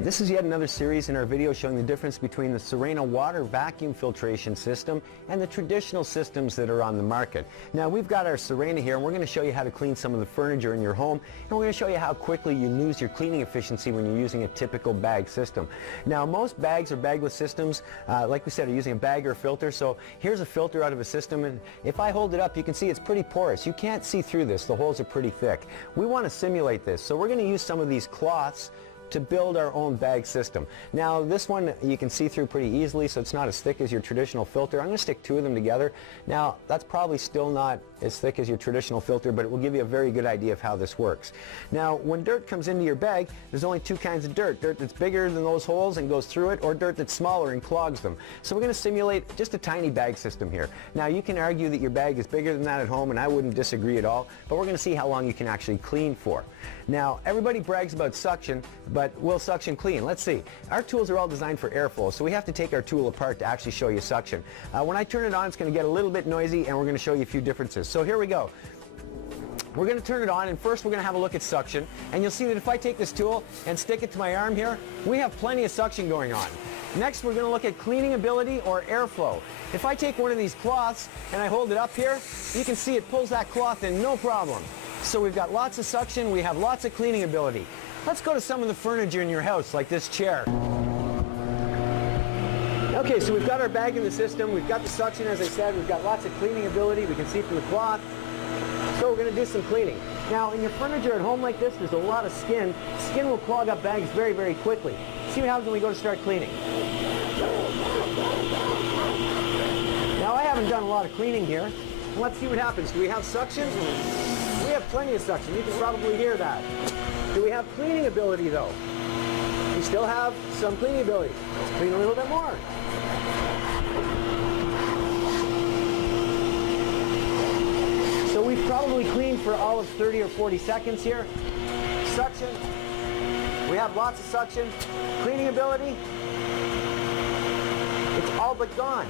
This is yet another series in our video showing the difference between the Sirena water vacuum filtration system and the traditional systems that are on the market. Now we've got our Sirena here and we're going to show you how to clean some of the furniture in your home, and we're going to show you how quickly you lose your cleaning efficiency when you're using a typical bag system. Now most bags or bagless systems, like we said, are using a bag or a filter. So here's a filter out of a system, and if I hold it up you can see it's pretty porous. You can't see through this. The holes are pretty thick. We want to simulate this, so we're going to use some of these cloths to build our own bag system. Now this one you can see through pretty easily, so it's not as thick as your traditional filter. I'm going to stick two of them together. Now that's probably still not as thick as your traditional filter, but it will give you a very good idea of how this works. Now when dirt comes into your bag, there's only two kinds of dirt. Dirt that's bigger than those holes and goes through it, or dirt that's smaller and clogs them. So we're going to simulate just a tiny bag system here. Now you can argue that your bag is bigger than that at home, and I wouldn't disagree at all, but we're going to see how long you can actually clean for. Now everybody brags about suction, but will suction clean? Let's see. Our tools are all designed for airflow, so we have to take our tool apart to actually show you suction. When I turn it on, it's going to get a little bit noisy, and we're going to show you a few differences. So here we go. We're going to turn it on, and first we're going to have a look at suction, and you'll see that if I take this tool and stick it to my arm here, we have plenty of suction going on. Next we're going to look at cleaning ability or airflow. If I take one of these cloths and I hold it up here, you can see it pulls that cloth in no problem. So we've got lots of suction, we have lots of cleaning ability. Let's go to some of the furniture in your house, like this chair. Okay, so we've got our bag in the system, we've got the suction, as I said, we've got lots of cleaning ability, we can see from the cloth. So we're going to do some cleaning. Now in your furniture at home like this, there's a lot of skin. Skin will clog up bags very, very quickly. See what happens when we go to start cleaning. Now I haven't done a lot of cleaning here. Let's see what happens. Do we have suction? We have plenty of suction. You can probably hear that. Do we have cleaning ability though? We still have some cleaning ability. Let's clean a little bit more. So we've probably cleaned for all of 30 or 40 seconds here. Suction. We have lots of suction. Cleaning ability. It's all but gone.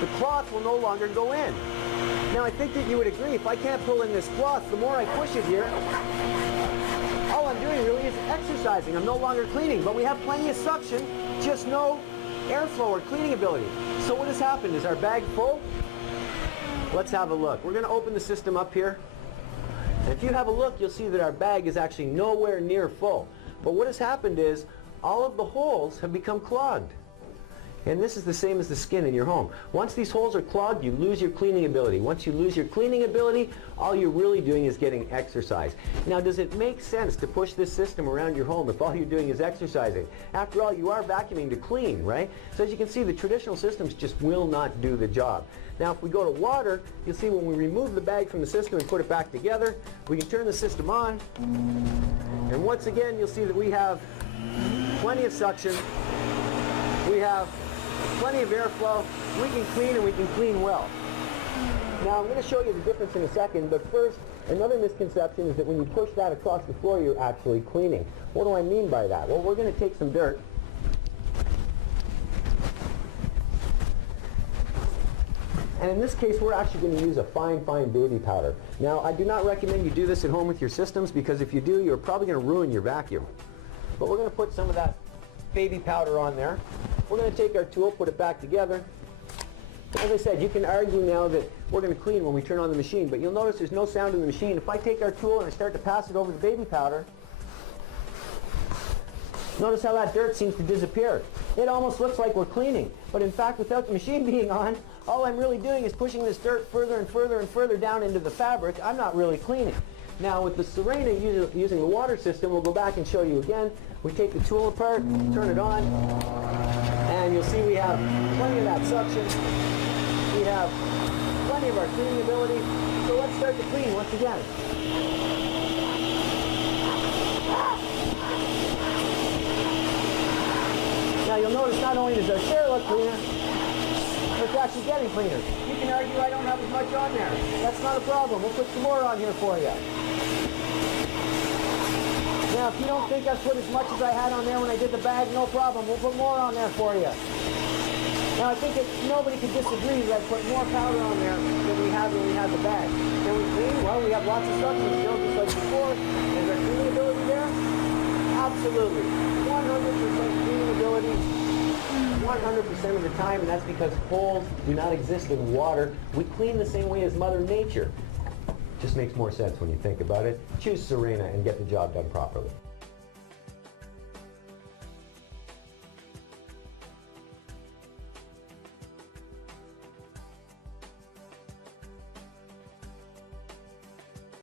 The cloth will no longer go in. Now I think that you would agree, if I can't pull in this cloth, the more I push it here, all I'm doing really is exercising. I'm no longer cleaning, but we have plenty of suction, just no airflow or cleaning ability. So what has happened? Is our bag full? Let's have a look. We're going to open the system up here. And if you have a look, you'll see that our bag is actually nowhere near full. But what has happened is all of the holes have become clogged. And this is the same as the skin in your home. Once these holes are clogged, you lose your cleaning ability. Once you lose your cleaning ability, all you're really doing is getting exercise. Now, does it make sense to push this system around your home if all you're doing is exercising? After all, you are vacuuming to clean, right? So as you can see, the traditional systems just will not do the job. Now, if we go to water, you'll see when we remove the bag from the system and put it back together, we can turn the system on. And once again, you'll see that we have plenty of suction. We have plenty of airflow. We can clean, and we can clean well. Now I'm going to show you the difference in a second, but first, another misconception is that when you push that across the floor, you're actually cleaning. What do I mean by that? Well, we're going to take some dirt. And in this case, we're actually going to use a fine, fine baby powder. Now, I do not recommend you do this at home with your systems, because if you do, you're probably going to ruin your vacuum. But we're going to put some of that baby powder on there. We're going to take our tool, put it back together. As I said, you can argue now that we're going to clean when we turn on the machine, but you'll notice there's no sound in the machine. If I take our tool and I start to pass it over the baby powder, notice how that dirt seems to disappear. It almost looks like we're cleaning, but in fact, without the machine being on, all I'm really doing is pushing this dirt further and further and further down into the fabric. I'm not really cleaning. Now with the Sirena using the water system, we'll go back and show you again. We take the tool apart, turn it on, and you'll see we have plenty of that suction. We have plenty of our cleaning ability. So let's start to clean once again. Now you'll notice not only does our chair look cleaner, but it's actually getting cleaner. You can argue I don't have as much on there. That's not a problem. We'll put some more on here for you. Now, if you don't think I've put as much as I had on there when I did the bag, no problem. We'll put more on there for you. Now, I think that nobody could disagree that I put more powder on there than we had when we had the bag. Can we clean? Well, we have lots of stuff in the just like before. Is there cleaning ability there? Absolutely. 100% 100% of the time, and that's because holes do not exist in water. We clean the same way as Mother Nature. Just makes more sense when you think about it. Choose Sirena and get the job done properly.